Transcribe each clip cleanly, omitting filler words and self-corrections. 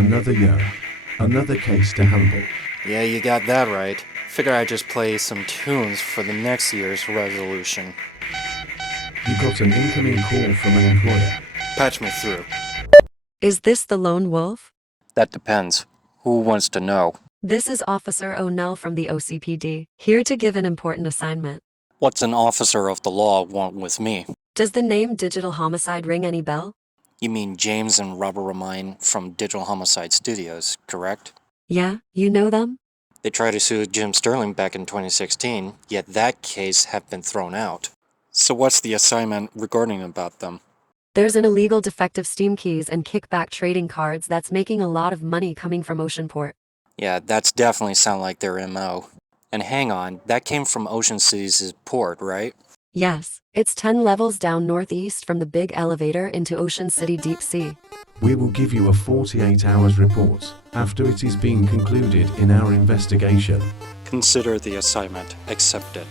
Another year, another case to handle. Yeah, you got that right. Figure I just play some tunes for the next year's resolution. You got an incoming call from an employer. Patch me through. Is this the lone wolf? That depends. Who wants to know? This is Officer O'Neill from the OCPD, here to give an important assignment. What's an officer of the law want with me? Does the name Digital Homicide ring any bell? You mean James and Robert Romine from Digital Homicide Studios, correct? Yeah, you know them? They tried to sue Jim Sterling back in 2016, yet that case had been thrown out. So what's the assignment regarding about them? There's an illegal defective Steam keys and kickback trading cards that's making a lot of money coming from Oceanport. Yeah, that's definitely sound like their MO. And hang on, that came from Ocean City's port, right? Yes, it's 10 levels down northeast from the big elevator into Ocean City Deep Sea. We will give you a 48 hours report after it is being concluded in our investigation. Consider the assignment accepted.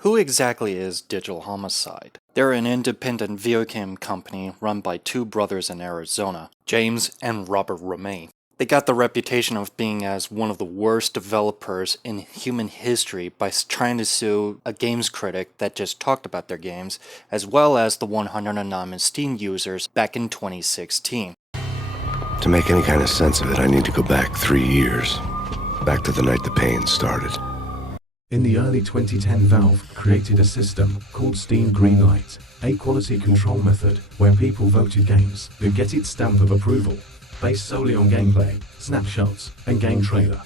Who exactly is Digital Homicide? They're an independent video game company run by two brothers in Arizona, James and Robert Romaine. They got the reputation of being as one of the worst developers in human history by trying to sue a games critic that just talked about their games, as well as the 100 anonymous Steam users back in 2016. To make any kind of sense of it, I need to go back 3 years. Back to the night the pain started. In the early 2010, Valve created a system called Steam Greenlight, a quality control method where people voted games that get its stamp of approval, based solely on gameplay, snapshots, and game trailer.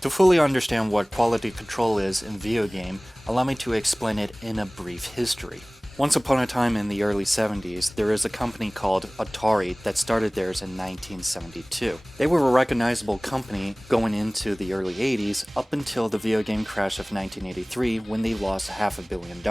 To fully understand what quality control is in video game, allow me to explain it in a brief history. Once upon a time in the early 70s, there is a company called Atari that started theirs in 1972. They were a recognizable company going into the early 80s up until the video game crash of 1983 when they lost $500 million.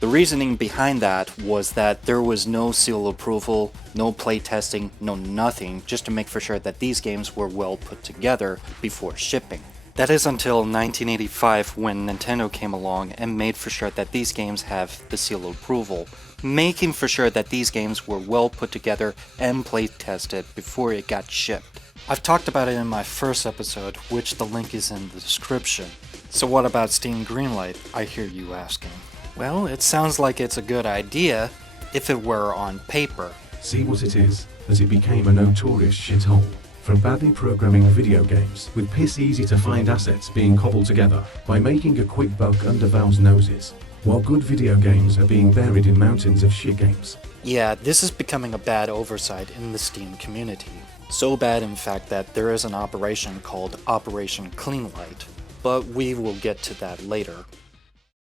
The reasoning behind that was that there was no seal approval, no playtesting, no nothing, just to make for sure that these games were well put together before shipping. That is until 1985 when Nintendo came along and made for sure that these games have the seal of approval, making for sure that these games were well put together and play tested before it got shipped. I've talked about it in my first episode, which the link is in the description. So what about Steam Greenlight, I hear you asking? Well, it sounds like it's a good idea if it were on paper. See what it is, as it became a notorious shithole. From badly programming video games, with piss-easy to find assets being cobbled together by making a quick buck under Valve's noses, while good video games are being buried in mountains of shit games. Yeah, this is becoming a bad oversight in the Steam community. So bad, in fact, that there is an operation called Operation Cleanlight, but we will get to that later.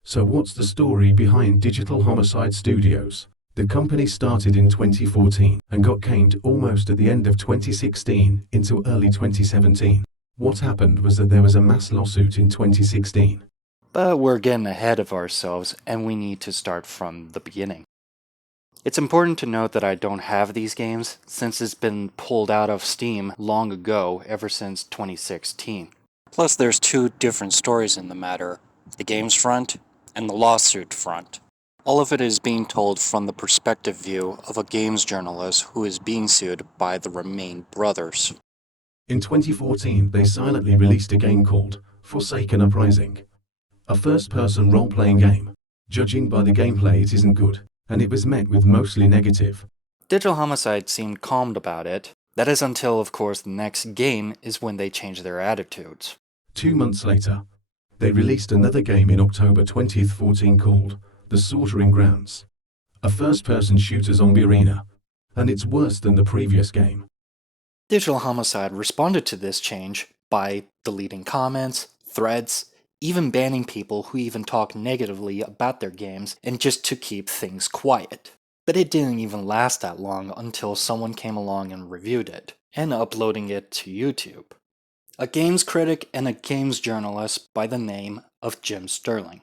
So what's the story behind Digital Homicide Studios? The company started in 2014 and got caned almost at the end of 2016 into early 2017. What happened was that there was a mass lawsuit in 2016. But we're getting ahead of ourselves and we need to start from the beginning. It's important to note that I don't have these games since it's been pulled out of Steam long ago, ever since 2016. Plus there's two different stories in the matter, the games front and the lawsuit front. All of it is being told from the perspective view of a games journalist who is being sued by the Romaine brothers. In 2014, they silently released a game called Forsaken Uprising, a first-person role-playing game. Judging by the gameplay, it isn't good, and it was met with mostly negative. Digital Homicide seemed calmed about it. That is until, of course, the next game is when they changed their attitudes. 2 months later, they released another game in October 2014 called The Slaughtering Grounds, a first-person shooter zombie arena, and it's worse than the previous game. Digital Homicide responded to this change by deleting comments, threads, even banning people who even talk negatively about their games and just to keep things quiet. But it didn't even last that long until someone came along and reviewed it, and uploading it to YouTube. A games critic and a games journalist by the name of Jim Sterling.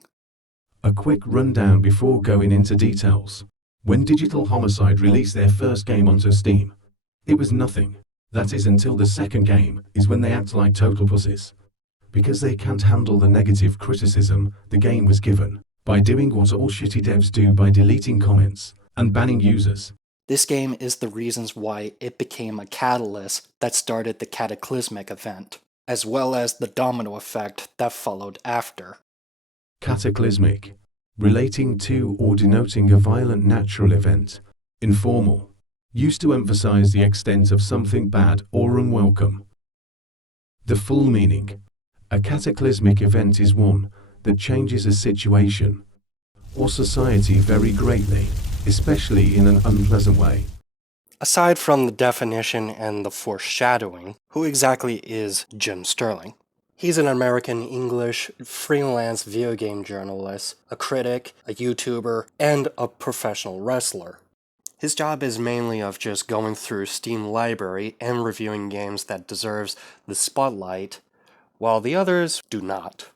A quick rundown before going into details. When Digital Homicide released their first game onto Steam, it was nothing. That is until the second game is when they act like total pussies. Because they can't handle the negative criticism the game was given, by doing what all shitty devs do by deleting comments and banning users. This game is the reasons why it became a catalyst that started the cataclysmic event, as well as the domino effect that followed after. Cataclysmic, relating to or denoting a violent natural event. Informal, used to emphasize the extent of something bad or unwelcome. The full meaning. A cataclysmic event is one that changes a situation or society very greatly, especially in an unpleasant way. Aside from the definition and the foreshadowing, who exactly is Jim Sterling? He's an American English freelance video game journalist, a critic, a YouTuber, and a professional wrestler. His job is mainly of just going through Steam library and reviewing games that deserves the spotlight, while the others do not.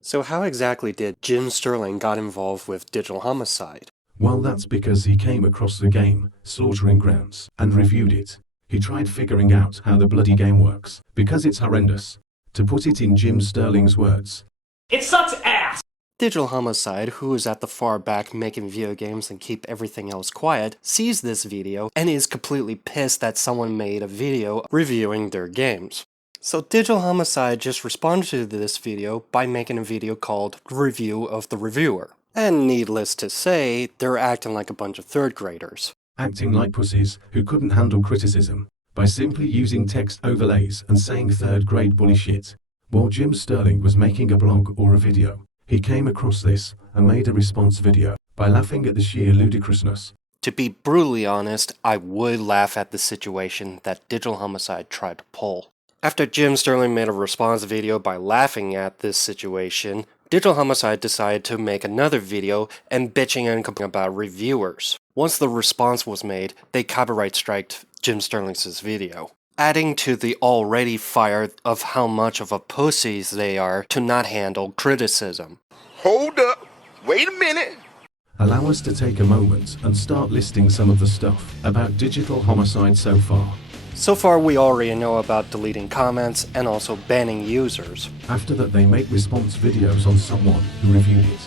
So how exactly did Jim Sterling got involved with Digital Homicide? Well, that's because he came across the game, Slaughtering Grounds, and reviewed it. He tried figuring out how the bloody game works, because it's horrendous. To put it in Jim Sterling's words, it sucks ass! Digital Homicide, who is at the far back making video games and keep everything else quiet, sees this video and is completely pissed that someone made a video reviewing their games. So Digital Homicide just responded to this video by making a video called Review of the Reviewer. And needless to say, they're acting like a bunch of third graders. Acting like pussies who couldn't handle criticism, by simply using text overlays and saying third grade bully shit. While Jim Sterling was making a blog or a video, he came across this and made a response video by laughing at the sheer ludicrousness. To be brutally honest, I would laugh at the situation that Digital Homicide tried to pull. After Jim Sterling made a response video by laughing at this situation, Digital Homicide decided to make another video and bitching and complaining about reviewers. Once the response was made, they copyright striked Jim Sterling's video, adding to the already fire of how much of a pussies they are to not handle criticism. Hold up, wait a minute. Allow us to take a moment and start listing some of the stuff about Digital Homicide so far. So far we already know about deleting comments and also banning users. After that, they make response videos on someone who reviewed it,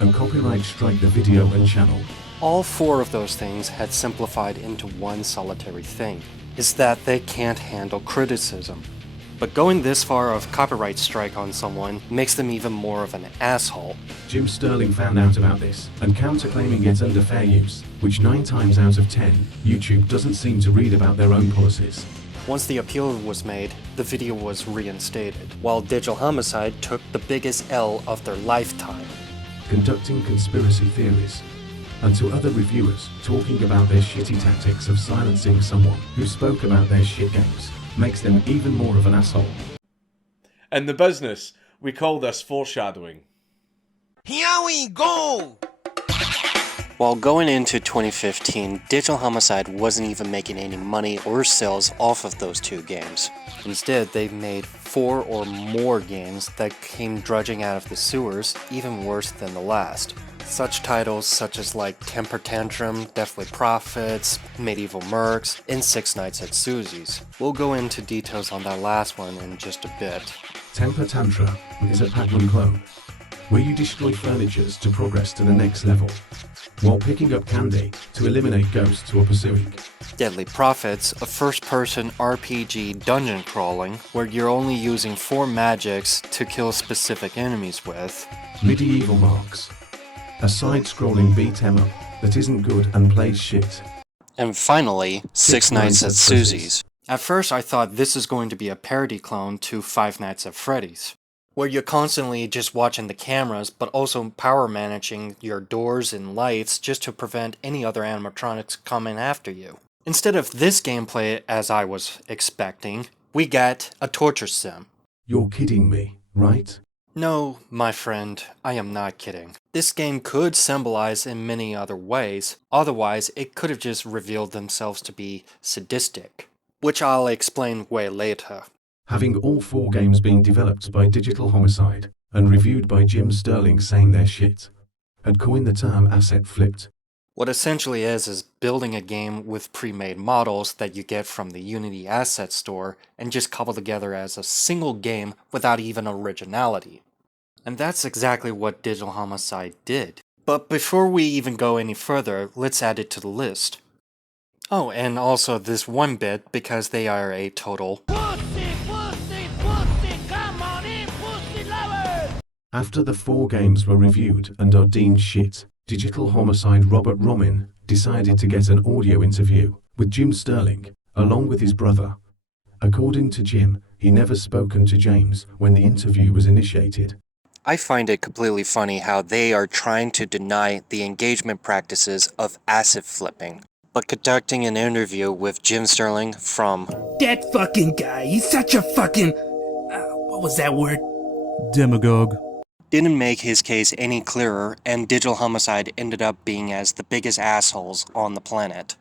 and copyright strike the video and channel. All four of those things had simplified into one solitary thing, is that they can't handle criticism. But going this far of copyright strike on someone makes them even more of an asshole. Jim Sterling found out about this and counterclaiming it under fair use, which 9 times out of 10, YouTube doesn't seem to read about their own policies. Once the appeal was made, the video was reinstated, while Digital Homicide took the biggest L of their lifetime. Conducting conspiracy theories, and to other reviewers talking about their shitty tactics of silencing someone who spoke about their shit games, makes them even more of an asshole. In the business, we call this foreshadowing. Here we go! While going into 2015, Digital Homicide wasn't even making any money or sales off of those two games. Instead, they made 4 or more games that came drudging out of the sewers, even worse than the last. Such titles such as like Temper Tantrum, Deathly Prophets, Medieval Mercs, and Six Nights at Susie's. We'll go into details on that last one in just a bit. Temper Tantrum is a Pac-Man clone, where you destroy furnitures to progress to the next level, while picking up candy to eliminate ghosts you're pursuing. Deadly Prophets, a first-person RPG dungeon crawling, where you're only using 4 magics to kill specific enemies with. Medieval Marks, a side-scrolling beat-em-up that isn't good and plays shit. And finally, Six Nights at Susie's. At first I thought this is going to be a parody clone to Five Nights at Freddy's, where you're constantly just watching the cameras but also power managing your doors and lights just to prevent any other animatronics coming after you. Instead of this gameplay as I was expecting, we get a torture sim. You're kidding me, right? No, my friend, I am not kidding. This game could symbolize in many other ways, otherwise it could have just revealed themselves to be sadistic, which I'll explain way later. Having all 4 games being developed by Digital Homicide and reviewed by Jim Sterling saying their shit, had coined the term asset flipped. What essentially is building a game with pre-made models that you get from the Unity Asset Store and just cobble together as a single game without even originality. And that's exactly what Digital Homicide did. But before we even go any further, let's add it to the list. Oh, and also this one bit, because they are a total Pussy, pussy, pussy, come on in, pussy lover! After the 4 games were reviewed and are deemed shit, Digital Homicide Robert Romin decided to get an audio interview with Jim Sterling, along with his brother. According to Jim, he never spoken to James when the interview was initiated. I find it completely funny how they are trying to deny the engagement practices of asset flipping, but conducting an interview with Jim Sterling from That fucking guy, he's such a fucking... what was that word? Demagogue. didn't make his case any clearer, and Digital Homicide ended up being as the biggest assholes on the planet.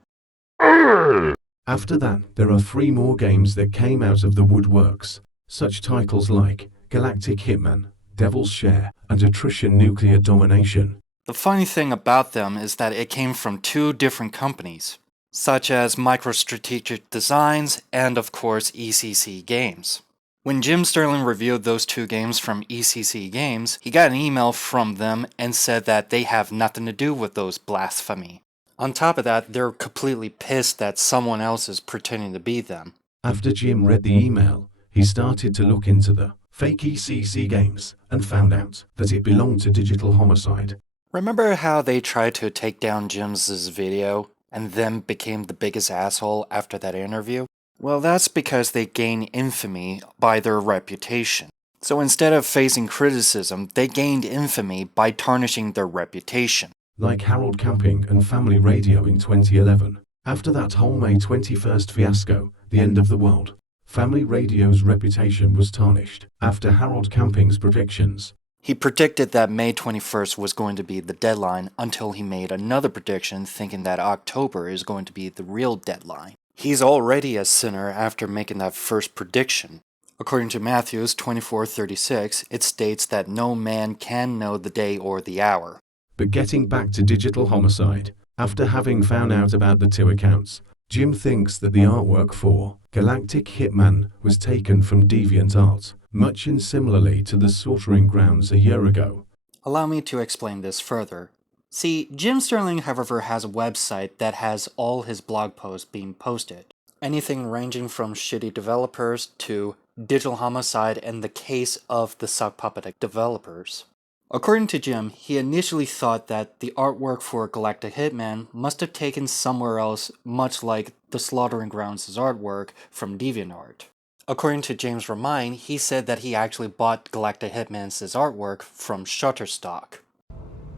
After that, there are 3 more games that came out of the woodworks, such titles like Galactic Hitman, Devil's Share, and Attrition Nuclear Domination. The funny thing about them is that it came from 2 different companies, such as MicroStrategic Designs and of course ECC Games. When Jim Sterling reviewed those 2 games from ECC Games, he got an email from them and said that they have nothing to do with those blasphemy. On top of that, they're completely pissed that someone else is pretending to be them. After Jim read the email, he started to look into the fake ECC Games and found out that it belonged to Digital Homicide. Remember how they tried to take down Jim's video and then became the biggest asshole after that interview? Well, that's because they gained infamy by their reputation. So instead of facing criticism, they gained infamy by tarnishing their reputation. Like Harold Camping and Family Radio in 2011. After that whole May 21st fiasco, the end of the world, Family Radio's reputation was tarnished after Harold Camping's predictions. He predicted that May 21st was going to be the deadline until he made another prediction thinking that October is going to be the real deadline. He's already a sinner after making that first prediction. According to Matthew 24:36, it states that no man can know the day or the hour. But getting back to Digital Homicide, after having found out about the 2 accounts, Jim thinks that the artwork for Galactic Hitman was taken from DeviantArt, much in similarly to the Slaughtering Grounds a year ago. Allow me to explain this further. See, Jim Sterling, however, has a website that has all his blog posts being posted. Anything ranging from shitty developers to Digital Homicide and the case of the sock puppet developers. According to Jim, he initially thought that the artwork for Galactic Hitman must have taken somewhere else, much like the Slaughtering Grounds' artwork from DeviantArt. According to James Remine, he said that he actually bought Galactic Hitman's artwork from Shutterstock.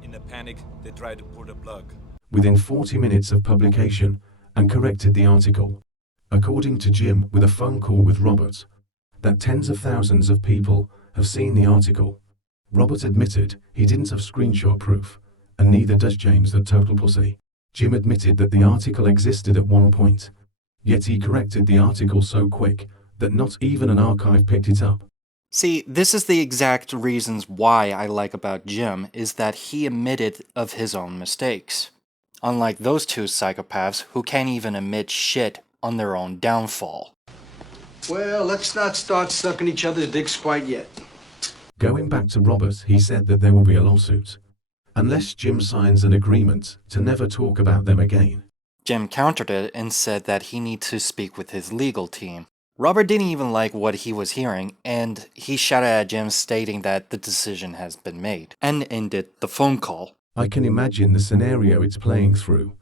In a panic, they tried to pull the plug. Within 40 minutes of publication, and corrected the article. According to Jim, with a phone call with Robert, that tens of thousands of people have seen the article. Robert admitted he didn't have screenshot proof, and neither does James, the total pussy. Jim admitted that the article existed at one point, yet he corrected the article so quick that not even an archive picked it up. See, this is the exact reasons why I like about Jim, is that he admitted of his own mistakes. Unlike those 2 psychopaths who can't even admit shit on their own downfall. Well, let's not start sucking each other's dicks quite yet. Going back to Robert, he said that there will be a lawsuit, unless Jim signs an agreement to never talk about them again. Jim countered it and said that he needs to speak with his legal team. Robert didn't even like what he was hearing, and he shouted at Jim stating that the decision has been made, and ended the phone call. I can imagine the scenario it's playing through.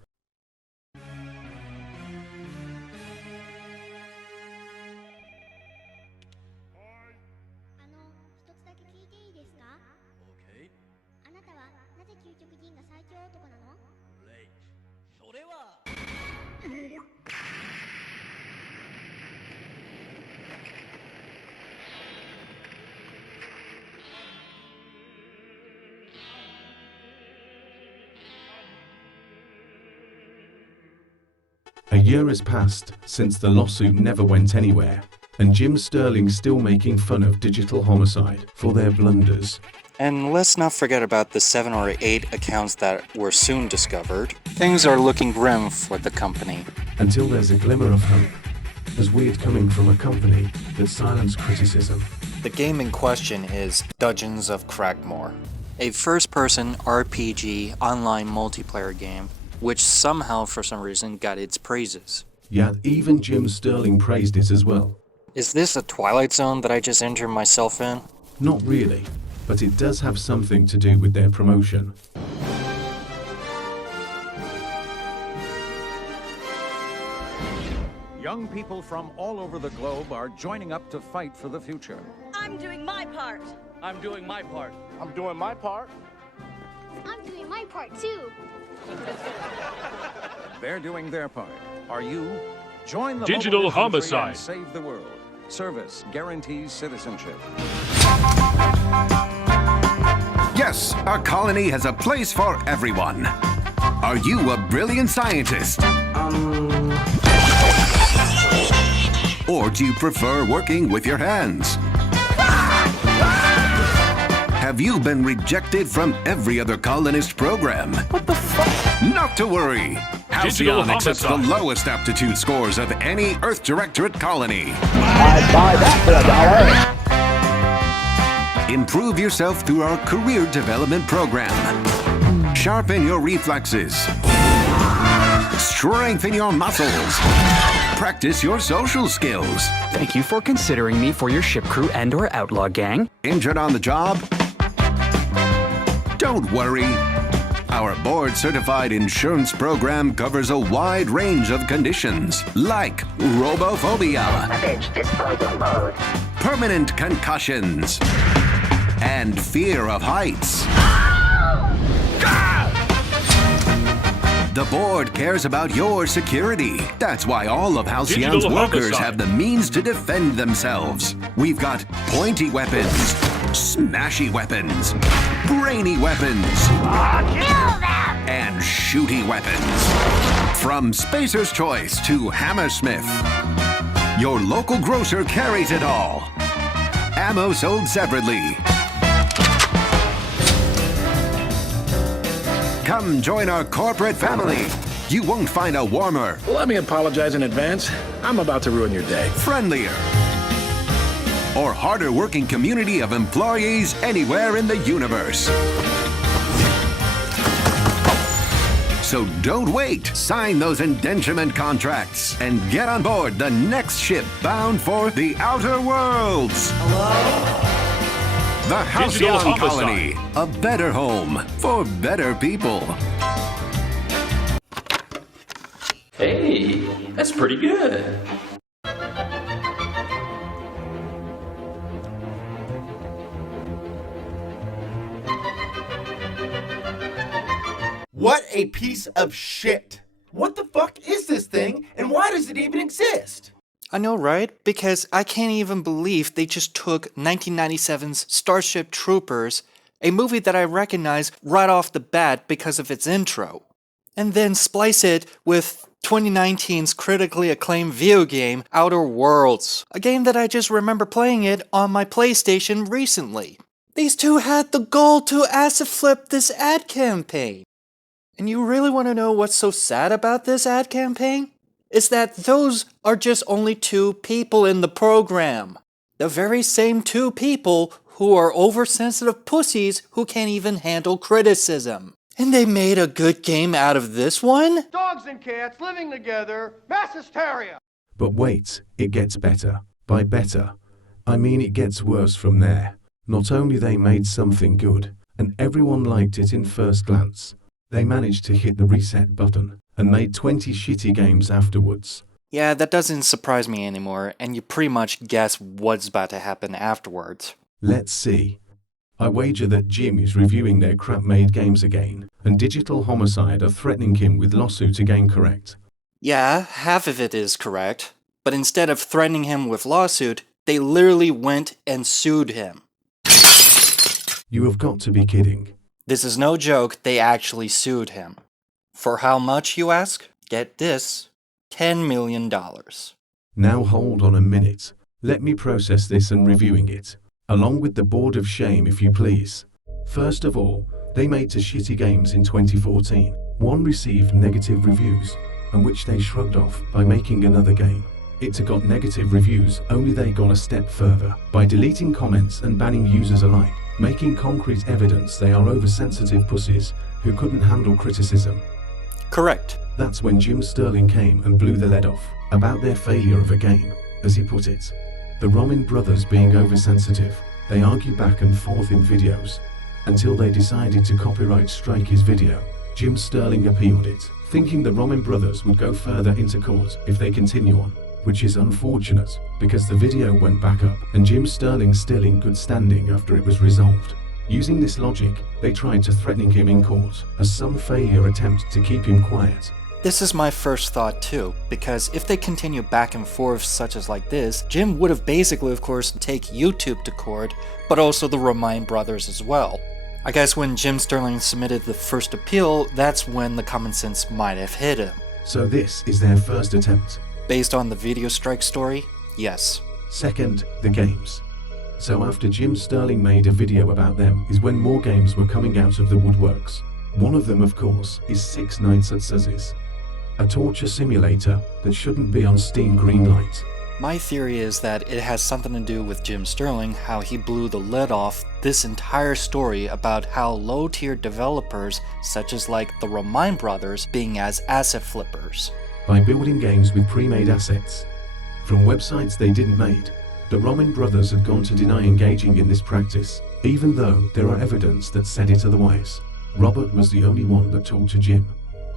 A year has passed since the lawsuit never went anywhere, and Jim Sterling still making fun of Digital Homicide for their blunders. And let's not forget about the 7 or 8 accounts that were soon discovered. Things are looking grim for the company. Until there's a glimmer of hope, as weird coming from a company that silenced criticism. The game in question is Dungeons of Crackmore, a first-person RPG online multiplayer game which somehow for some reason got its praises. Yeah, even Jim Sterling praised it as well. Is this a Twilight Zone that I just entered myself in? Not really, but it does have something to do with their promotion. Young people from all over the globe are joining up to fight for the future. I'm doing my part. I'm doing my part. I'm doing my part. I'm doing my part too. They're doing their part. Are you? Join the Digital mobile infantry Homicide. and save the world. Service guarantees citizenship. Yes, our colony has a place for everyone. Are you a brilliant scientist? Or do you prefer working with your hands? Have you been rejected from every other colonist program? What the fuck? Not to worry. Halcyon accepts the lowest aptitude scores of any Earth Directorate colony. I'd buy that for $1. Improve yourself through our career development program. Sharpen your reflexes. Strengthen your muscles. Practice your social skills. Thank you for considering me for your ship crew and/or outlaw gang. Injured on the job? Don't worry. Our board-certified insurance program covers a wide range of conditions, like robophobia, permanent concussions, and fear of heights. The board cares about your security. That's why all of Halcyon's workers have the means to defend themselves. We've got pointy weapons, smashy weapons, brainy weapons, and shooty weapons. From Spacer's Choice to Hammersmith, your local grocer carries it all. Ammo sold separately. Come join our corporate family. You won't find a warmer. Let me apologize in advance. I'm about to ruin your day. Friendlier, or harder working community of employees anywhere in the universe. So don't wait. Sign those indenturement contracts and get on board the next ship bound for the outer worlds. Hello? The Halcyon Colony, a better home for better people. Hey, that's pretty good. What a piece of shit! What the fuck is this thing, and why does it even exist? I know, right? Because I can't even believe they just took 1997's Starship Troopers, a movie that I recognize right off the bat because of its intro, and then splice it with 2019's critically acclaimed video game, Outer Worlds, a game that I just remember playing it on my PlayStation recently. These two had the goal to acid flip this ad campaign. And you really want to know what's so sad about this ad campaign? Is that those are just only two people in the program. The very same two people who are oversensitive pussies who can't even handle criticism. And they made a good game out of this one? Dogs and cats living together, mass hysteria. But wait, it gets better. By better, I mean it gets worse from there. Not only they made something good, and everyone liked it in first glance, they managed to hit the reset button and made 20 shitty games afterwards. Yeah, that doesn't surprise me anymore, and you pretty much guess what's about to happen afterwards. Let's see. I wager that Jim is reviewing their crap-made games again, and Digital Homicide are threatening him with lawsuit again, correct? Yeah, half of it is correct. But instead of threatening him with lawsuit, they literally went and sued him. You have got to be kidding. This is no joke, they actually sued him. For how much, you ask? Get this, $10 million. Now hold on a minute. Let me process this and reviewing it, along with the Board of Shame if you please. First of all, they made 2 shitty games in 2014. One received negative reviews, and which they shrugged off by making another game. It got negative reviews, only they got a step further by deleting comments and banning users alike, making concrete evidence they are oversensitive pussies who couldn't handle criticism. Correct. That's when Jim Sterling came and blew the lead off about their failure of a game, as he put it. The Roman brothers being oversensitive, they argue back and forth in videos, until they decided to copyright strike his video. Jim Sterling appealed it, thinking the Roman brothers would go further into court if they continue on, which is unfortunate, because the video went back up, and Jim Sterling's still in good standing after it was resolved. Using this logic, they tried to threaten him in court, as some failure attempt to keep him quiet. This is my first thought too, because if they continue back and forth such as like this, Jim would have basically of course take YouTube to court, but also the Romain brothers as well. I guess when Jim Sterling submitted the first appeal, that's when the common sense might have hit him. So this is their first attempt. Based on the video strike story, yes. Second, the games. So after Jim Sterling made a video about them is when more games were coming out of the woodworks. One of them of course is 6 Nights at Susie's, a torture simulator that shouldn't be on Steam Greenlight. My theory is that it has something to do with Jim Sterling, how he blew the lid off this entire story about how low-tier developers, such as like the Romain brothers, being as asset flippers. By building games with pre-made assets from websites they didn't made, the Romain brothers had gone to deny engaging in this practice, even though there are evidence that said it otherwise. Robert was the only one that talked to Jim,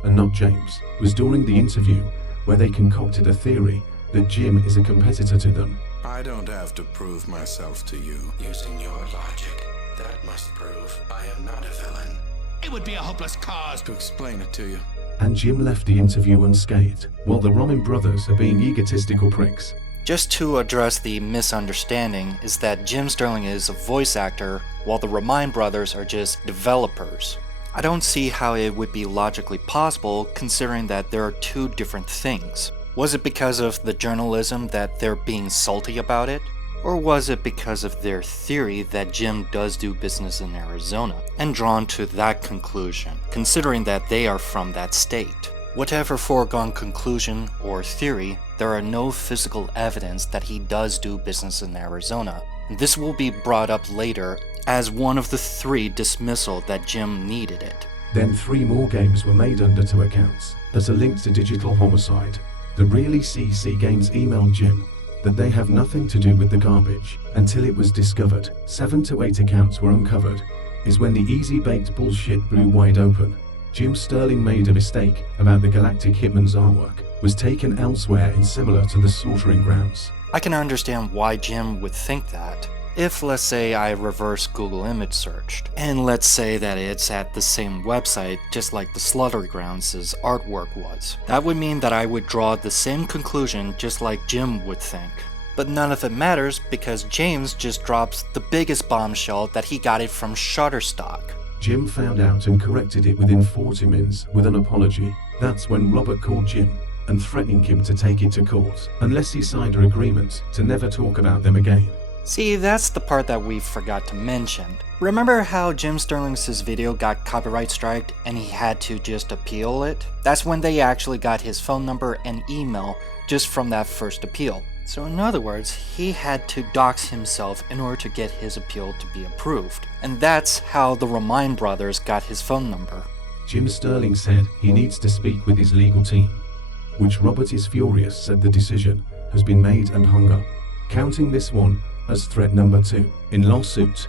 and not James. It was during the interview where they concocted a theory that Jim is a competitor to them. I don't have to prove myself to you. Using your logic, that must prove I am not a villain. It would be a hopeless cause to explain it to you. And Jim left the interview unscathed, while the Romain brothers are being egotistical pricks. Just to address the misunderstanding is that Jim Sterling is a voice actor, while the Romain brothers are just developers. I don't see how it would be logically possible considering that there are two different things. Was it because of the journalism that they're being salty about it? Or was it because of their theory that Jim does do business in Arizona, and drawn to that conclusion, considering that they are from that state? Whatever foregone conclusion or theory, there are no physical evidence that he does do business in Arizona. This will be brought up later as one of the 3 dismissal that Jim needed it. Then 3 more games were made under 2 accounts that are linked to Digital Homicide. The Really CC Games emailed Jim that they have nothing to do with the garbage until it was discovered. 7 to 8 accounts were uncovered, is when the easy-baked bullshit blew wide open. Jim Sterling made a mistake about the Galactic Hitman's artwork, was taken elsewhere and similar to the slaughtering grounds. I can understand why Jim would think that. If, let's say, I reverse Google image searched, and let's say that it's at the same website just like the Slaughtering Grounds' artwork was, that would mean that I would draw the same conclusion just like Jim would think. But none of it matters because James just drops the biggest bombshell that he got it from Shutterstock. Jim found out and corrected it within 40 minutes with an apology. That's when Robert called Jim and threatening him to take it to court unless he signed an agreement to never talk about them again. See, that's the part that we forgot to mention. Remember how Jim Sterling's video got copyright striked and he had to just appeal it? That's when they actually got his phone number and email just from that first appeal. So in other words, he had to dox himself in order to get his appeal to be approved. And that's how the Romain brothers got his phone number. Jim Sterling said he needs to speak with his legal team, which Robert is furious said the decision has been made and hung up, counting this one as threat number 2 in lawsuit.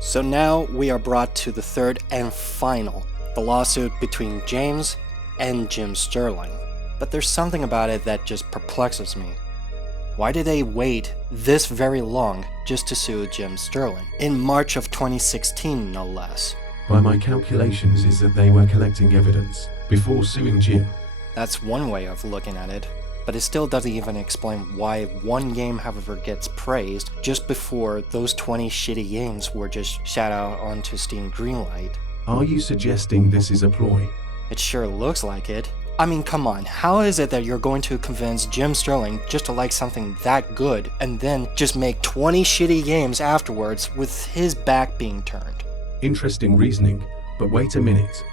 So now we are brought to the third and final, the lawsuit between James and Jim Sterling. But there's something about it that just perplexes me. Why did they wait this very long just to sue Jim Sterling? In March of 2016, no less. By my calculations is that they were collecting evidence before suing Jim. That's one way of looking at it, but it still doesn't even explain why one game, however, gets praised just before those 20 shitty games were just shot out onto Steam Greenlight. Are you suggesting this is a ploy? It sure looks like it. I mean, come on, how is it that you're going to convince Jim Sterling just to like something that good and then just make 20 shitty games afterwards with his back being turned? Interesting reasoning, but wait a minute.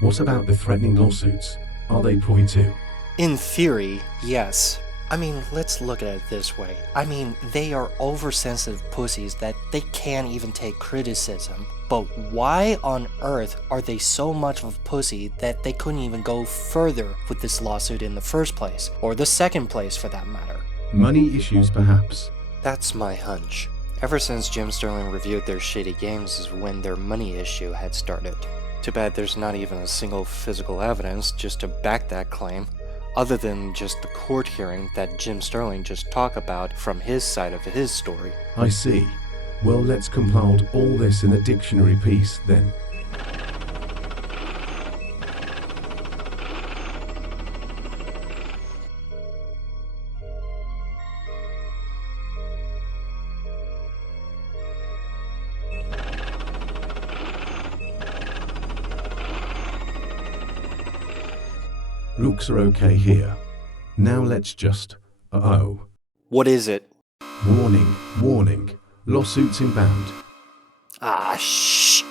What about the threatening lawsuits? Are they ploy too? In theory, yes. I mean, let's look at it this way. I mean, they are oversensitive pussies that they can't even take criticism. But why on earth are they so much of a pussy that they couldn't even go further with this lawsuit in the first place? Or the second place, for that matter? Money issues, perhaps. That's my hunch. Ever since Jim Sterling reviewed their shitty games is when their money issue had started. Too bad there's not even a single physical evidence just to back that claim, other than just the court hearing that Jim Sterling just talked about from his side of his story. I see. Well, let's compile all this in a dictionary piece, then. Looks are okay here. Now let's just... Uh-oh. What is it? Warning, warning. Lawsuits inbound. Ah, shh.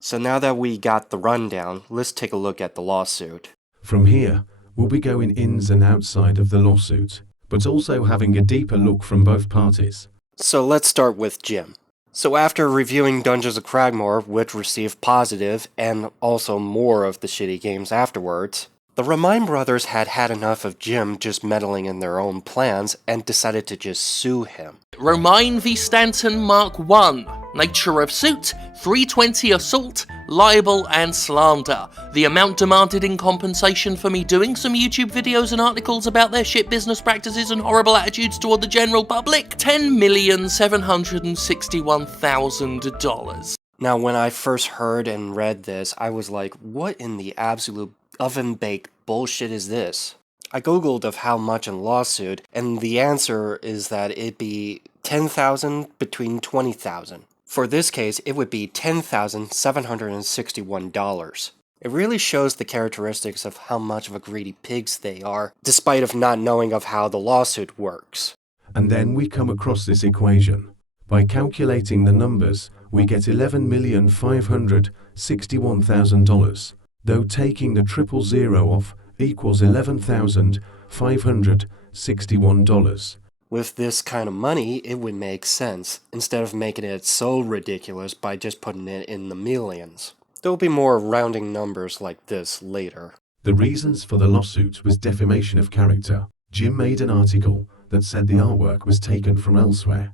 So now that we got the rundown, let's take a look at the lawsuit. From here, we'll be going ins and outside of the lawsuit, but also having a deeper look from both parties. So let's start with Jim. So after reviewing Dungeons of Cragmore, which received positive, and also more of the shitty games afterwards, the Remind brothers had had enough of Jim just meddling in their own plans and decided to just sue him. Remind v. Stanton Mark 1. Nature of suit, 320 assault, libel and slander. The amount demanded in compensation for me doing some YouTube videos and articles about their shit business practices and horrible attitudes toward the general public, $10,761,000. Now when I first heard and read this, I was like, what in the absolute oven-baked bullshit is this? I googled of how much in lawsuit, and the answer is that it'd be $10,000 between $20,000. For this case, it would be $10,761. It really shows the characteristics of how much of a greedy pigs they are, despite of not knowing of how the lawsuit works. And then we come across this equation. By calculating the numbers, we get $11,561,000, though taking the 000 off equals $11,561. With this kind of money, it would make sense, instead of making it so ridiculous by just putting it in the millions. There'll be more rounding numbers like this later. The reasons for the lawsuit was defamation of character. Jim made an article that said the artwork was taken from elsewhere.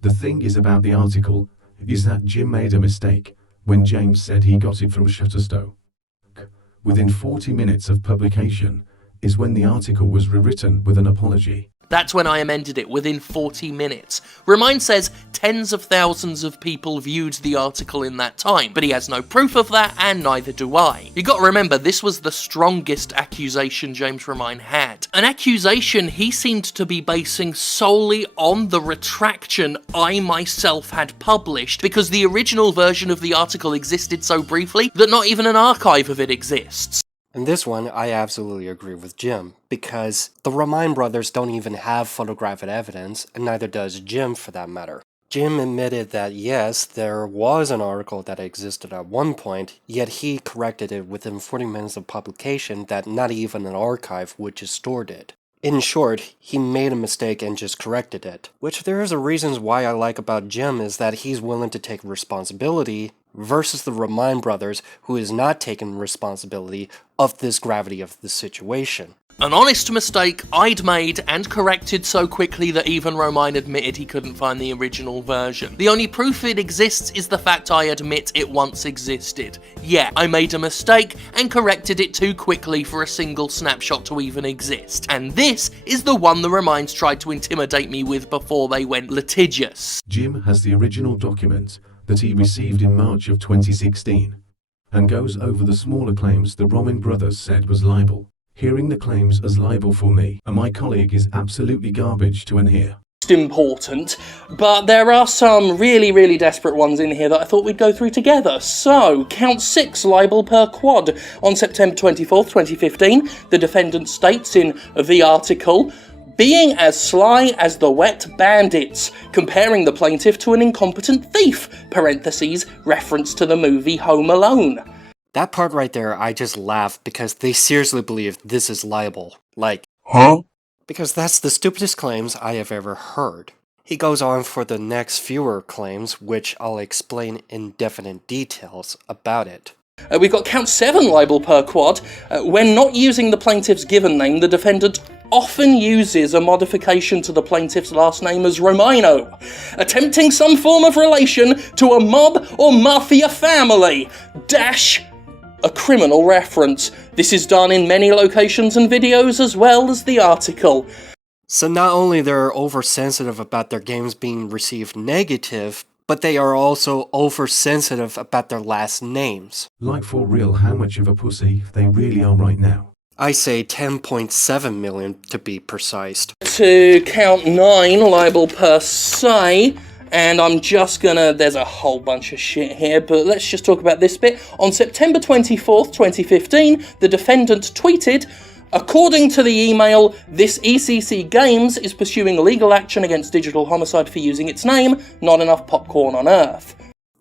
The thing is about the article is that Jim made a mistake when James said he got it from Shutterstock. Within 40 minutes of publication is when the article was rewritten with an apology. That's when I amended it, within 40 minutes. Remind says tens of thousands of people viewed the article in that time, but he has no proof of that, and neither do I. You gotta remember, this was the strongest accusation James Remind had. An accusation he seemed to be basing solely on the retraction I myself had published, because the original version of the article existed so briefly that not even an archive of it exists. In this one, I absolutely agree with Jim, because the Remind brothers don't even have photographic evidence, and neither does Jim for that matter. Jim admitted that yes, there was an article that existed at one point, yet he corrected it within 40 minutes of publication that not even an archive would just stored it. In short, he made a mistake and just corrected it. Which there is a reasons why I like about Jim is that he's willing to take responsibility versus the Remind brothers who is not taking responsibility of this gravity of the situation. An honest mistake I'd made and corrected so quickly that even Remind admitted he couldn't find the original version. The only proof it exists is the fact I admit it once existed. Yeah, I made a mistake and corrected it too quickly for a single snapshot to even exist. And this is the one the Reminds tried to intimidate me with before they went litigious. Jim has the original document that he received in March of 2016 and goes over the smaller claims the Remind brothers said was libel. Hearing the claims as libel for me and my colleague is absolutely garbage to unhear. Important, but there are some really desperate ones in here that I thought we'd go through together. So, count 6 libel per quad. On September 24th, 2015, the defendant states in the article, being as sly as the wet bandits, comparing the plaintiff to an incompetent thief, parentheses, reference to the movie Home Alone. That part right there, I just laugh because they seriously believe this is libel. Like, huh? Because that's the stupidest claims I have ever heard. He goes on for the next fewer claims, which I'll explain in definite details about it. We've got count 7 libel per quad. When not using the plaintiff's given name, the defendant often uses a modification to the plaintiff's last name as Romano, attempting some form of relation to a mob or mafia family, dash a criminal reference. This is done in many locations and videos as well as the article. So not only they're oversensitive about their games being received negative, but they are also oversensitive about their last names. Like for real, how much of a pussy they really are right now. I say 10.7 million to be precise. To count 9 libel per se, and I'm just gonna, there's a whole bunch of shit here, but let's just talk about this bit. On September 24th, 2015, the defendant tweeted, according to the email, this ECC Games is pursuing legal action against Digital Homicide for using its name, not enough popcorn on Earth.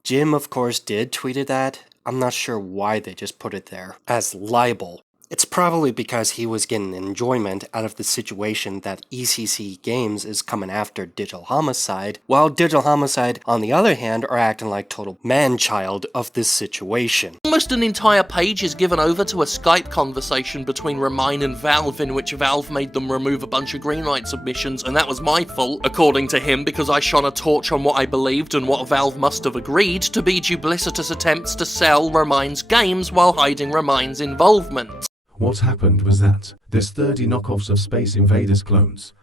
Jim, of course, did tweet that. I'm not sure why they just put it there as libel. It's probably because he was getting enjoyment out of the situation that ECC Games is coming after Digital Homicide, while Digital Homicide, on the other hand, are acting like total man-child of this situation. Almost an entire page is given over to a Skype conversation between Remine and Valve, in which Valve made them remove a bunch of greenlight submissions, and that was my fault, according to him, because I shone a torch on what I believed and what Valve must have agreed to be duplicitous attempts to sell Remine's games while hiding Remine's involvement. What happened was that there's 30 knockoffs of Space Invaders clones.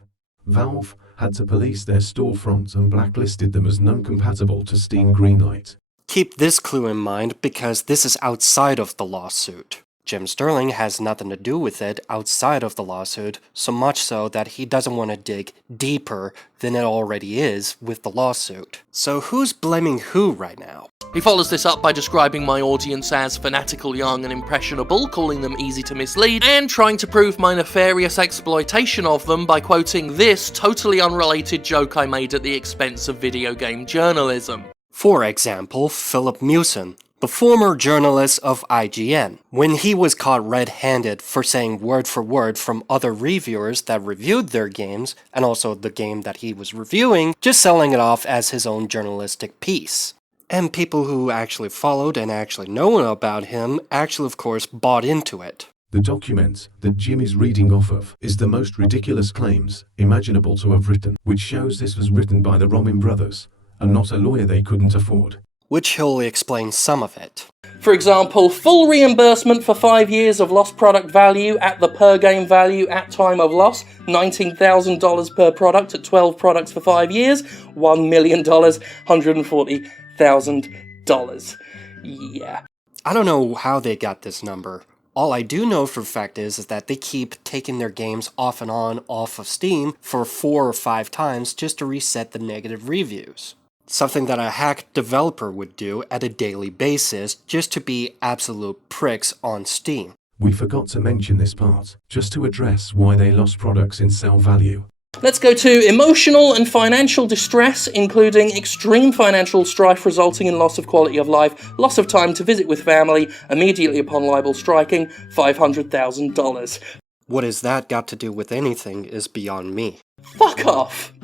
Valve had to police their storefronts and blacklisted them as non-compatible to Steam Greenlight. Keep this clue in mind because this is outside of the lawsuit. Jim Sterling has nothing to do with it outside of the lawsuit, so much so that he doesn't want to dig deeper than it already is with the lawsuit. So who's blaming who right now? He follows this up by describing my audience as fanatical, young and impressionable, calling them easy to mislead, and trying to prove my nefarious exploitation of them by quoting this totally unrelated joke I made at the expense of video game journalism. For example, Philip Mewson, the former journalist of IGN, when he was caught red-handed for saying word for word from other reviewers that reviewed their games, and also the game that he was reviewing, just selling it off as his own journalistic piece. And people who actually followed and actually know about him actually, of course, bought into it. The document that Jim is reading off of is the most ridiculous claims imaginable to have written, which shows this was written by the Roman brothers, and not a lawyer they couldn't afford. Which he'll explain some of it. For example, full reimbursement for 5 years of lost product value at the per game value at time of loss, $19,000 per product at 12 products for 5 years, $1 million, $140,000. Yeah. I don't know how they got this number. All I do know for a fact is that they keep taking their games off and on off of Steam for 4 or 5 times just to reset the negative reviews. Something that a hacked developer would do at a daily basis just to be absolute pricks on Steam. We forgot to mention this part, just to address why they lost products in sell value. Let's go to emotional and financial distress, including extreme financial strife resulting in loss of quality of life, loss of time to visit with family, immediately upon libel striking, $500,000. What has that got to do with anything is beyond me. Fuck off!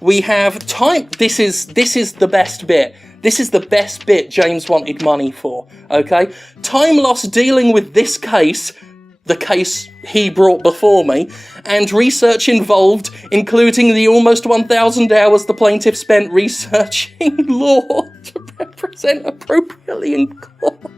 We have time. This is the best bit. This is the best bit James wanted money for, okay? Time lost dealing with this case, the case he brought before me, and research involved, including the almost 1,000 hours the plaintiff spent researching law to represent appropriately in court.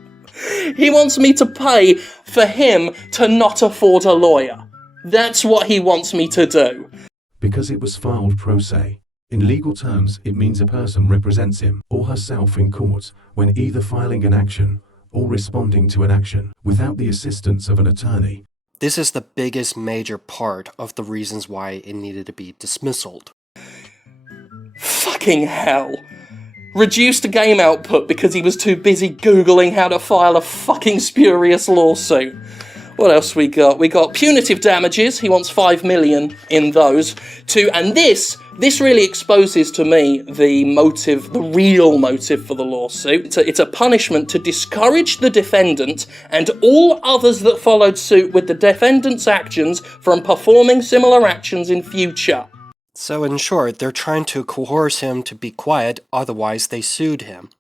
He wants me to pay for him to not afford a lawyer. That's what he wants me to do. Because it was filed pro se. In legal terms, it means a person represents him or herself in court when either filing an action or responding to an action without the assistance of an attorney. This is the biggest major part of the reasons why it needed to be dismissaled. Fucking hell. Reduced game output because he was too busy Googling how to file a fucking spurious lawsuit. What else we got? We got punitive damages. He wants 5 million in those. And this really exposes to me the motive, the real motive for the lawsuit. It's a punishment to discourage the defendant and all others that followed suit with the defendant's actions from performing similar actions in future. So in short, they're trying to coerce him to be quiet, otherwise they sued him.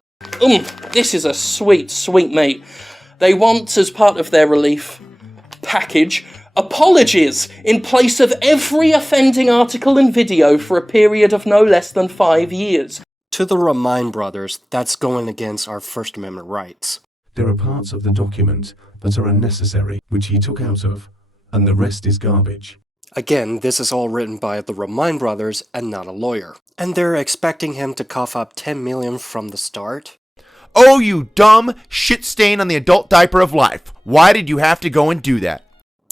This is a sweet, sweet meat. They want, as part of their relief package, apologies in place of every offending article and video for a period of no less than 5 years. To the Remind brothers, that's going against our First Amendment rights. There are parts of the document that are unnecessary, which he took out of, and the rest is garbage. Again, this is all written by the Remind brothers and not a lawyer. And they're expecting him to cough up 10 million from the start? Oh, you dumb shit stain on the adult diaper of life. Why did you have to go and do that?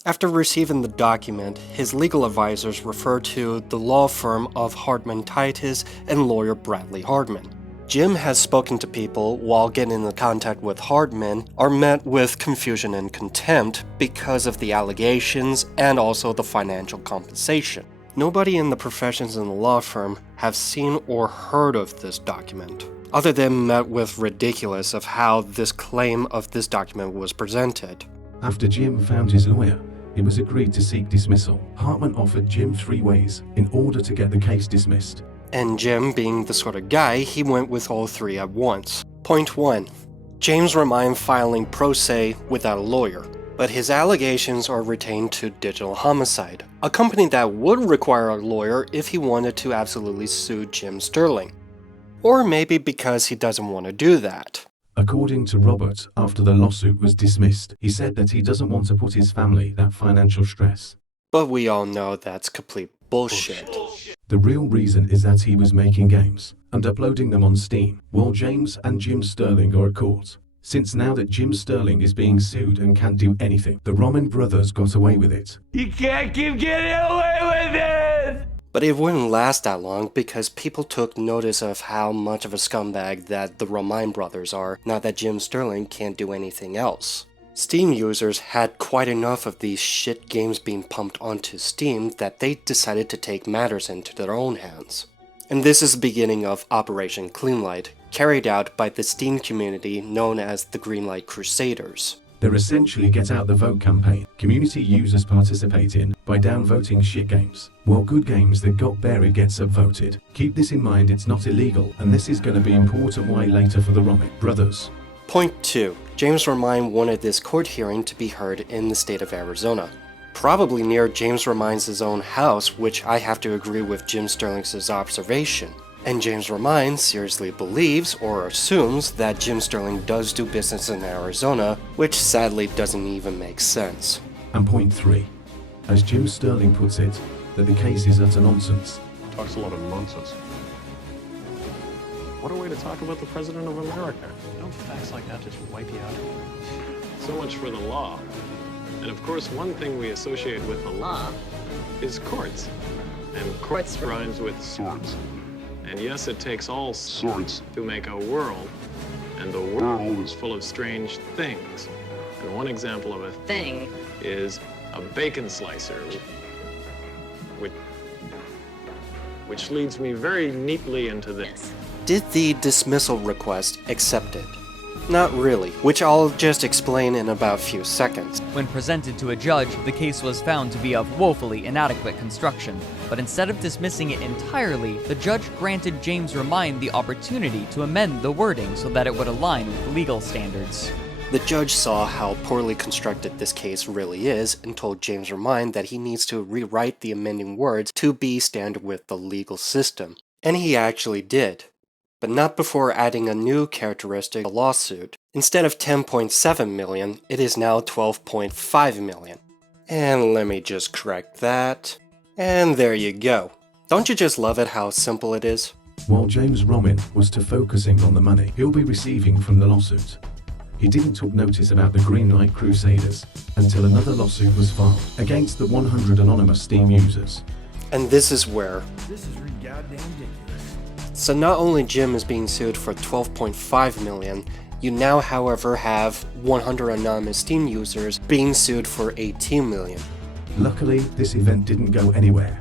After receiving the document, his legal advisors refer to the law firm of Hardman Titus and lawyer Bradley Hardman. Jim has spoken to people while getting into contact with Hardman are met with confusion and contempt because of the allegations and also the financial compensation. Nobody in the professions in the law firm have seen or heard of this document, other than met with ridiculous of how this claim of this document was presented. After Jim found his lawyer, it was agreed to seek dismissal. Hartman offered Jim 3 ways in order to get the case dismissed. And Jim, being the sort of guy, he went with all 3 at once. Point 1. James Remind filing pro se without a lawyer, but his allegations are retained to Digital Homicide, a company that would require a lawyer if he wanted to absolutely sue Jim Sterling. Or maybe because he doesn't want to do that. According to Robert, after the lawsuit was dismissed, he said that he doesn't want to put his family that financial stress. But we all know that's complete bullshit. The real reason is that he was making games and uploading them on Steam, while James and Jim Sterling are at court. Since now that Jim Sterling is being sued and can't do anything, the Roman brothers got away with it. You can't keep getting away with it! But it wouldn't last that long because people took notice of how much of a scumbag that the Remind brothers are now that Jim Sterling can't do anything else. Steam users had quite enough of these shit games being pumped onto Steam that they decided to take matters into their own hands. And this is the beginning of Operation Cleanlight, carried out by the Steam community known as the Greenlight Crusaders. They're essentially Get Out the Vote campaign community users participate in by downvoting shit games, while good games that got buried gets upvoted. Keep this in mind, it's not illegal, and this is going to be important why later for the Romick brothers. Point 2. James Remind wanted this court hearing to be heard in the state of Arizona. Probably near James Remind's own house, which I have to agree with Jim Sterling's observation. And James Remind seriously believes or assumes that Jim Sterling does do business in Arizona, which sadly doesn't even make sense. And point 3. As Jim Sterling puts it, that the case is utter nonsense. Talks a lot of nonsense. What a way to talk about the President of America. Don't facts like that just wipe you out? So much for the law. And of course, one thing we associate with the law is courts. And courts rhymes with swords. And yes, it takes all sorts to make a world, and the world is full of strange things. And one example of a thing is a bacon slicer, which leads me very neatly into this. Did the dismissal request accepted? Not really, which I'll just explain in about a few seconds. When presented to a judge, the case was found to be of woefully inadequate construction, but instead of dismissing it entirely, the judge granted James Remind the opportunity to amend the wording so that it would align with legal standards. The judge saw how poorly constructed this case really is and told James Remind that he needs to rewrite the amending words to be standard with the legal system. And he actually did. But not before adding a new characteristic to the lawsuit. Instead of 10.7 million, it is now 12.5 million. And let me just correct that. And there you go. Don't you just love it how simple it is? While James Romin was to focusing on the money he'll be receiving from the lawsuit, he didn't take notice about the Greenlight Crusaders until another lawsuit was filed against the 100 anonymous Steam users. And this is where... This is goddamn ridiculous. So not only Jim is being sued for 12.5 million, You now, however, have 100 anonymous Steam users being sued for 18 million. Luckily, this event didn't go anywhere,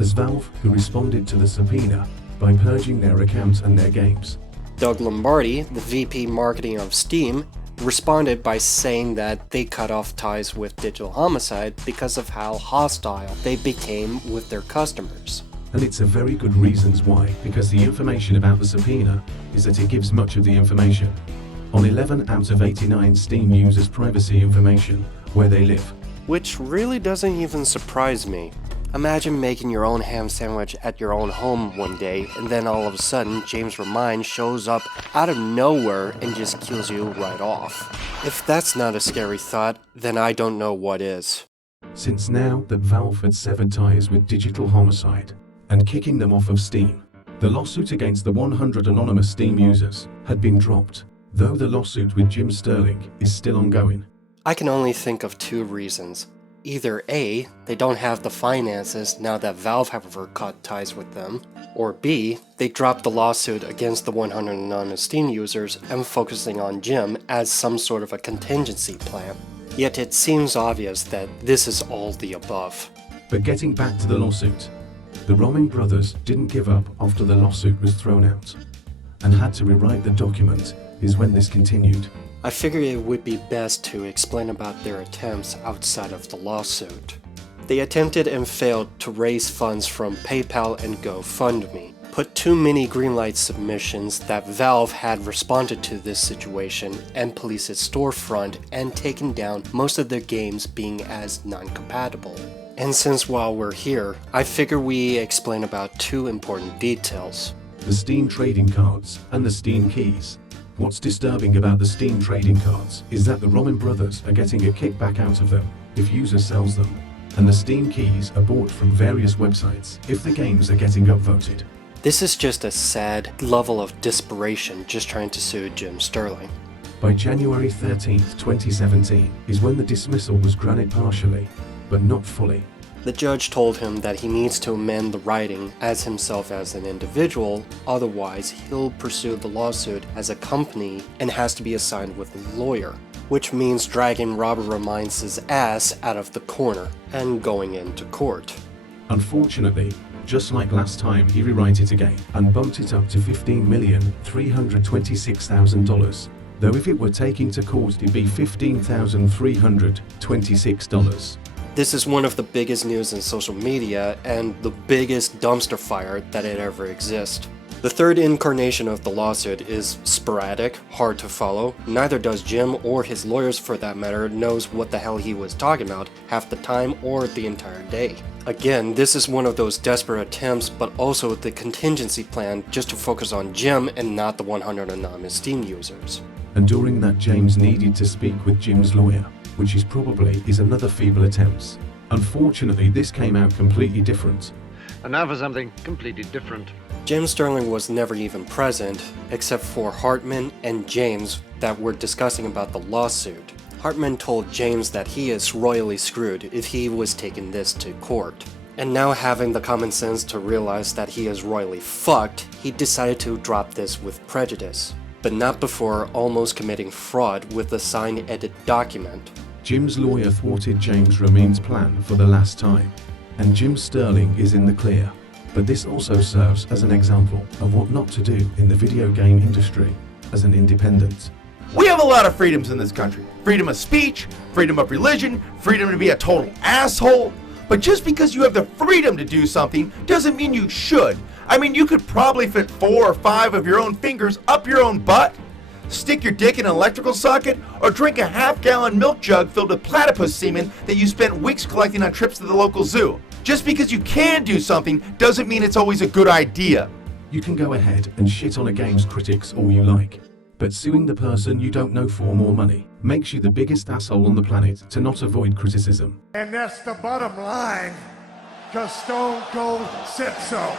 as Valve, who responded to the subpoena by purging their accounts and their games. Doug Lombardi, the VP Marketing of Steam, responded by saying that they cut off ties with Digital Homicide because of how hostile they became with their customers. And it's a very good reasons why, because the information about the subpoena is that it gives much of the information on 11 out of 89 Steam users' privacy information, where they live. Which really doesn't even surprise me. Imagine making your own ham sandwich at your own home one day, and then all of a sudden James Remine shows up out of nowhere and just kills you right off. If that's not a scary thought, then I don't know what is. Since now that Valve had severed ties with Digital Homicide and kicking them off of Steam, the lawsuit against the 100 anonymous Steam users had been dropped, though the lawsuit with Jim Sterling is still ongoing. I can only think of two reasons. Either A, they don't have the finances now that Valve have cut ties with them, or B, they dropped the lawsuit against the 100 anonymous Steam users and focusing on Jim as some sort of a contingency plan. Yet it seems obvious that this is all the above. But getting back to the lawsuit, the Roming brothers didn't give up after the lawsuit was thrown out, and had to rewrite the document is when this continued. I figured it would be best to explain about their attempts outside of the lawsuit. They attempted and failed to raise funds from PayPal and GoFundMe, put too many greenlight submissions that Valve had responded to this situation and policed its storefront and taken down most of their games being as non-compatible. And since while we're here, I figure we explain about two important details. The Steam trading cards and the Steam keys. What's disturbing about the Steam trading cards is that the Roman brothers are getting a kickback out of them if users sells them, and the Steam keys are bought from various websites if the games are getting upvoted. This is just a sad level of desperation just trying to sue Jim Sterling. By January 13th, 2017 is when the dismissal was granted partially, but not fully. The judge told him that he needs to amend the writing as himself as an individual, otherwise he'll pursue the lawsuit as a company and has to be assigned with a lawyer, which means dragging Robert Remine's ass out of the corner and going into court. Unfortunately, just like last time, he rewrote it again and bumped it up to $15,326,000, though if it were taking to court it'd be $15,326. This is one of the biggest news in social media and the biggest dumpster fire that it ever exists. The third incarnation of the lawsuit is sporadic, hard to follow. Neither does Jim or his lawyers for that matter knows what the hell he was talking about half the time or the entire day. Again, this is one of those desperate attempts, but also the contingency plan just to focus on Jim and not the 100 anonymous Steam users. And during that, James needed to speak with Jim's lawyer, which is probably another feeble attempt. Unfortunately, this came out completely different. And now for something completely different. Jim Sterling was never even present, except for Hartman and James that were discussing about the lawsuit. Hartman told James that he is royally screwed if he was taking this to court. And now having the common sense to realize that he is royally fucked, he decided to drop this with prejudice. But not before almost committing fraud with the signed edit document. Jim's lawyer thwarted James Remine's plan for the last time, and Jim Sterling is in the clear. But this also serves as an example of what not to do in the video game industry as an independent. We have a lot of freedoms in this country. Freedom of speech, freedom of religion, freedom to be a total asshole. But just because you have the freedom to do something doesn't mean you should. I mean, you could probably fit 4 or 5 of your own fingers up your own butt, stick your dick in an electrical socket, or drink a half-gallon milk jug filled with platypus semen that you spent weeks collecting on trips to the local zoo. Just because you can do something doesn't mean it's always a good idea. You can go ahead and shit on a game's critics all you like, but suing the person you don't know for more money makes you the biggest asshole on the planet to not avoid criticism. And that's the bottom line, 'cause Stone Cold said so.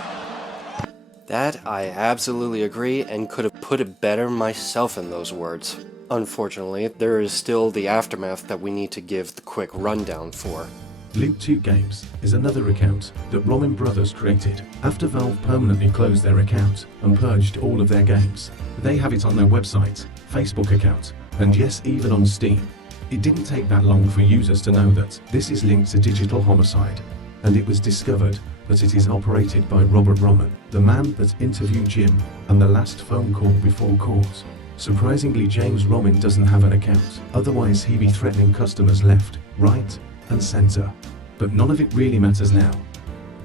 That I absolutely agree and could have put it better myself in those words. Unfortunately, there is still the aftermath that we need to give the quick rundown for. Loot 2 Games is another account that Roman Brothers created after Valve permanently closed their account and purged all of their games. They have it on their website, Facebook account, and yes, even on Steam. It didn't take that long for users to know that this is linked to Digital Homicide, and it was discovered that it is operated by Robert Roman, the man that interviewed Jim and the last phone call before court. Surprisingly, James Roman doesn't have an account, otherwise he'd be threatening customers left, right, and center. But none of it really matters now.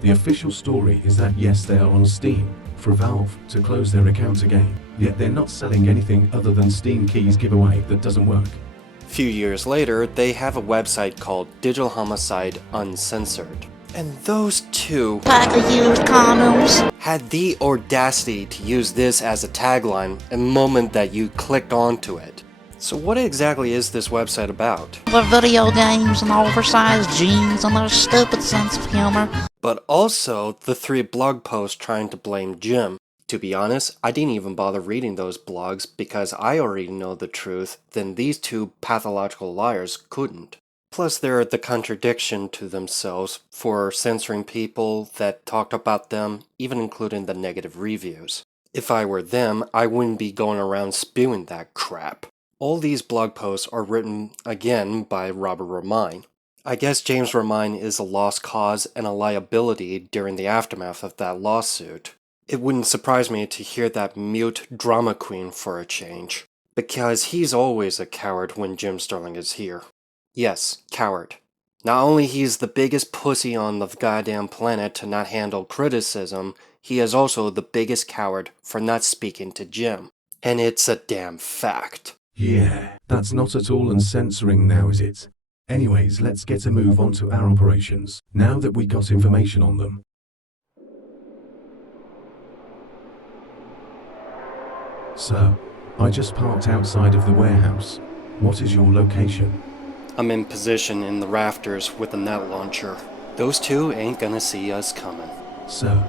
The official story is that yes, they are on Steam for Valve to close their account again, yet they're not selling anything other than Steam keys giveaway that doesn't work. A few years later, they have a website called Digital Homicide Uncensored. And those two pack of used condoms had the audacity to use this as a tagline the moment that you clicked onto it. So what exactly is this website about? the video games and oversized jeans and their stupid sense of humor. But also the 3 blog posts trying to blame Jim. To be honest, I didn't even bother reading those blogs because I already know the truth, then these 2 pathological liars couldn't. Plus they're the contradiction to themselves for censoring people that talked about them, even including the negative reviews. If I were them, I wouldn't be going around spewing that crap. All these blog posts are written, again, by Robert Roman. I guess James Roman is a lost cause and a liability during the aftermath of that lawsuit. It wouldn't surprise me to hear that mute drama queen for a change, because he's always a coward when Jim Sterling is here. Yes, coward. Not only he's the biggest pussy on the goddamn planet to not handle criticism, he is also the biggest coward for not speaking to Jim. And it's a damn fact. Yeah, that's not at all uncensoring now, is it? Anyways, let's get a move on to our operations, now that we got information on them. Sir, I just parked outside of the warehouse. What is your location? I'm in position in the rafters with a net launcher. Those 2 ain't gonna see us coming. Sir,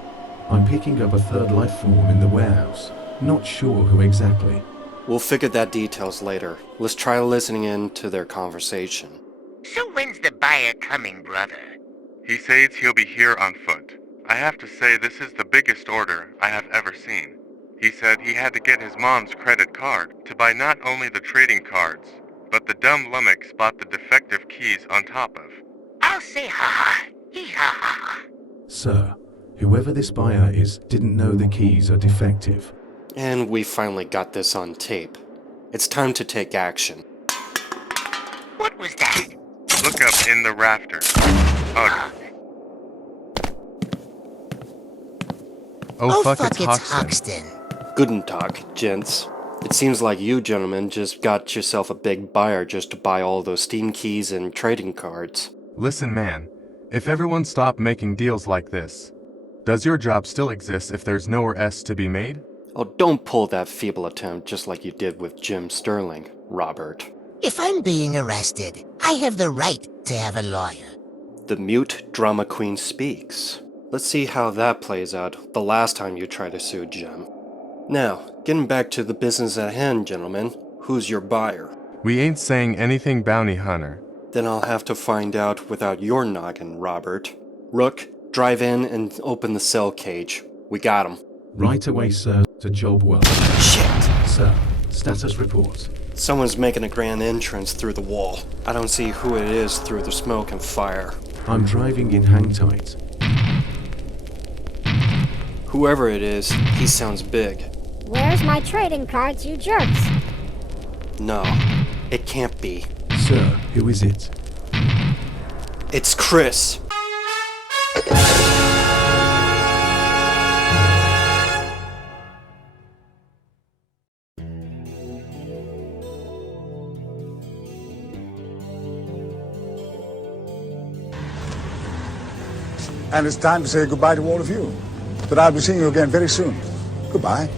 I'm picking up a 3rd life form in the warehouse. Not sure who exactly. We'll figure that details later. Let's try listening in to their conversation. So when's the buyer coming, brother? He says he'll be here on foot. I have to say this is the biggest order I have ever seen. He said he had to get his mom's credit card to buy not only the trading cards, but the dumb lummox bought the defective keys on top of. I'll say ha-ha, hee-ha-ha. Sir, whoever this buyer is didn't know the keys are defective. And we finally got this on tape. It's time to take action. What was that? Look up in the rafters. Ugh. Oh fuck, it's Hoxton. Guten Tag, gents. It seems like you gentlemen just got yourself a big buyer just to buy all those Steam keys and trading cards. Listen, man. If everyone stopped making deals like this, does your job still exist if there's nowhere else to be made? Oh, don't pull that feeble attempt just like you did with Jim Sterling, Robert. If I'm being arrested, I have the right to have a lawyer. The mute drama queen speaks. Let's see how that plays out the last time you try to sue Jim. Now, getting back to the business at hand, gentlemen. Who's your buyer? We ain't saying anything, bounty hunter. Then I'll have to find out without your noggin, Robert. Rook, drive in and open the cell cage. We got him. Right away, sir, to job well. Shit! Sir, status report. Someone's making a grand entrance through the wall. I don't see who it is through the smoke and fire. I'm driving in hang tight. Whoever it is, he sounds big. Where's my trading cards, you jerks? No, it can't be. Sir, who is it? It's Chris. And it's time to say goodbye to all of you. But I'll be seeing you again very soon. Goodbye.